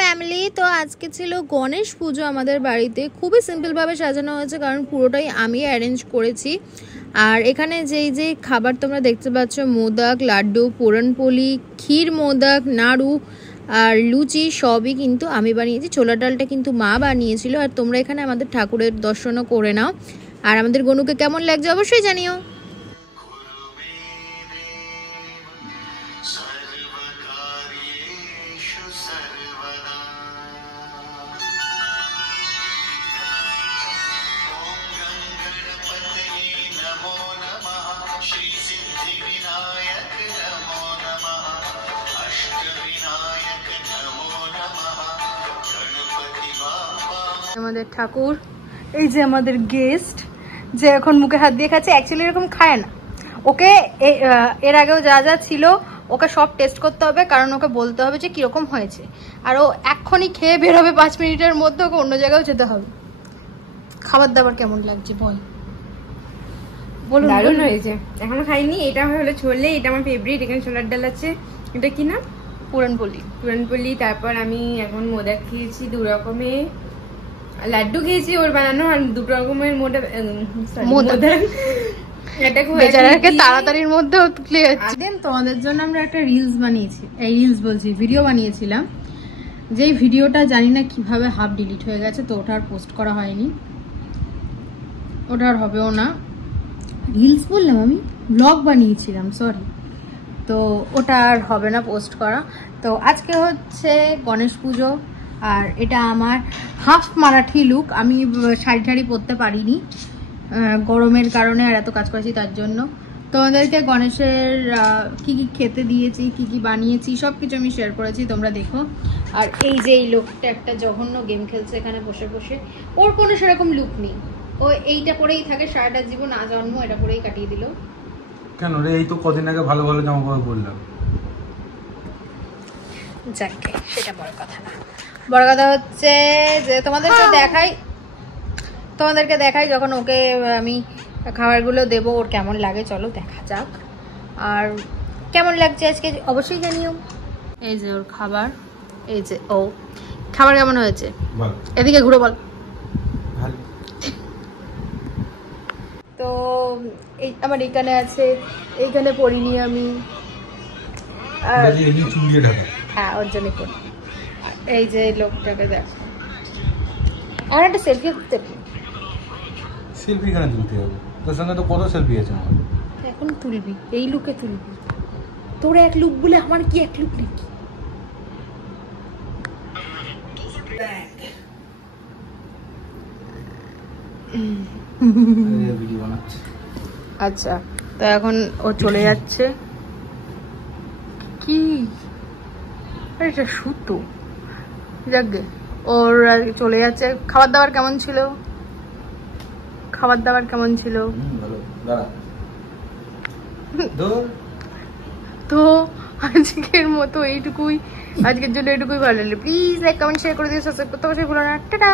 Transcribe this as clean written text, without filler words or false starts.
Family, তো আজকে ছিল গণেশ পুজো আমাদের বাড়িতে। খুবই সিম্পলভাবে সাজানো হয়েছে, কারণ পুরোটাই আমি অ্যারেঞ্জ করেছি। আর এখানে যে খাবার তোমরা দেখতে পাচ্ছ, মোদক, লাড্ডু, পুরনপোলি, ক্ষীর মোদক, নাড়ু আর লুচি, সবই কিন্তু আমি বানিয়েছি। ছোলা ডালটা কিন্তু মা বানিয়েছিল। আর তোমরা এখানে আমাদের ঠাকুরের দর্শনও করে নাও। আর আমাদের গনুকে কেমন লাগছে অবশ্যই জানিও। আমাদের ঠাকুর, এই যে আমাদের গেস্ট, যে এখন মুখে হাত দিয়ে খাচ্ছে। অ্যাকচুয়ালি এরকম খায় না, ওকে এর আগেও যা যা ছিল ওকে সব টেস্ট করতে হবে, কারণ ওকে বলতে হবে যে কিরকম হয়েছে। আর ও এক্ষুনি খেয়ে বেরোবে, 5 মিনিটের মধ্যে ওকে অন্য জায়গায় যেতে হবে। খাবার দাবার কেমন লাগছে বল? দারুণ হয়েছে, এখনো খাইনি। এটা হলো ছোলে, এটা আমার ফেভারিট। এখানে ছোলার ডাল আছে, এটা কি নাম? পুরনপোলি। তারপর আমি এখন মোদক খেয়েছি 2 রকমের, লাড্ডু খেয়েছি ওর বানানো, আর 2 রকমের মোদক। বেচারাকে তাড়াতাড়ির মধ্যে উঠলে যাচ্ছে। তোমাদের জন্য আমরা একটা রিলস বানিয়েছি, এই রিলস বলছি ভিডিও বানিয়েছিলাম। যেই ভিডিওটা জানি না কিভাবে হাফ ডিলিট হয়ে গেছে, তো ওটা আর পোস্ট করা হয়নি, ওটা আর হবেও না। রিলস বললাম, আমি ব্লগ বানিয়েছিলাম, সরি। তো ওটা আর হবে না পোস্ট করা। তো আজকে হচ্ছে গণেশ পুজো, আর এটা আমার হাফ মারাঠি লুক। আমি শাড়ি টাড়ি পরতে পারিনি গরমের কারণে, আর এত কাজ করেছি তার জন্য। তোমাদেরকে গণেশের কি কি খেতে দিয়েছি, কি কি বানিয়েছি, সব কিছু আমি শেয়ার করেছি, তোমরা দেখো। আর এই যে এই লোকটা একটা জঘন্য গেম খেলছে এখানে বসে বসে, ওর কোনো সেরকম লুক নেই, ও এইটা পরেই থাকে সারাটা জীবন, আজন্ম এটা পরেই কাটিয়ে দিল। কেন রে, এই তো কদিন আগে ভালো ভালো জামা কাপড় পরলাম। যাকে সেটা বড় কথা না, বড় কথা হচ্ছে যে তোমাদেরকে দেখাই যখন ওকে আমি খাবারগুলো দেবো ওর কেমন লাগে। চলো দেখা যাক। আর কেমন লাগছে আজকে অবশ্যই জানিও। এই যে ওর খাবার, এই যে ও খাবার কেমন হয়েছে এদিকে ঘুরে বল। তো এই আমার এখানে আছে, এইখানে পড়িনি আমি, হ্যাঁ ওর জন্য পড়ি। এই যে লোকটাকে দেখ, আর একটা সেলফি করতে। সেলফি কেন তুলতে হবে? তোর সঙ্গে তো কত সেলফি আছে আমার। এখন তুলবি, এই লুকে তুলবি। তোর এক লুক বলে আমার কি এক লুক নাকি? আচ্ছা, তো এখন ও চলে যাচ্ছে। কি এটা সুতো, যাকগে ওর চলে যাচ্ছে। খাবার দাবার কেমন ছিল? তো আজকের মতো এইটুকুই, আজকের জন্য এইটুকুই ভালো লাগলো। প্লিজ লাইক কমেন্ট শেয়ার করে দিও, সাবস্ক্রাইব করতে অবশ্যই ভুলো না। টাটা।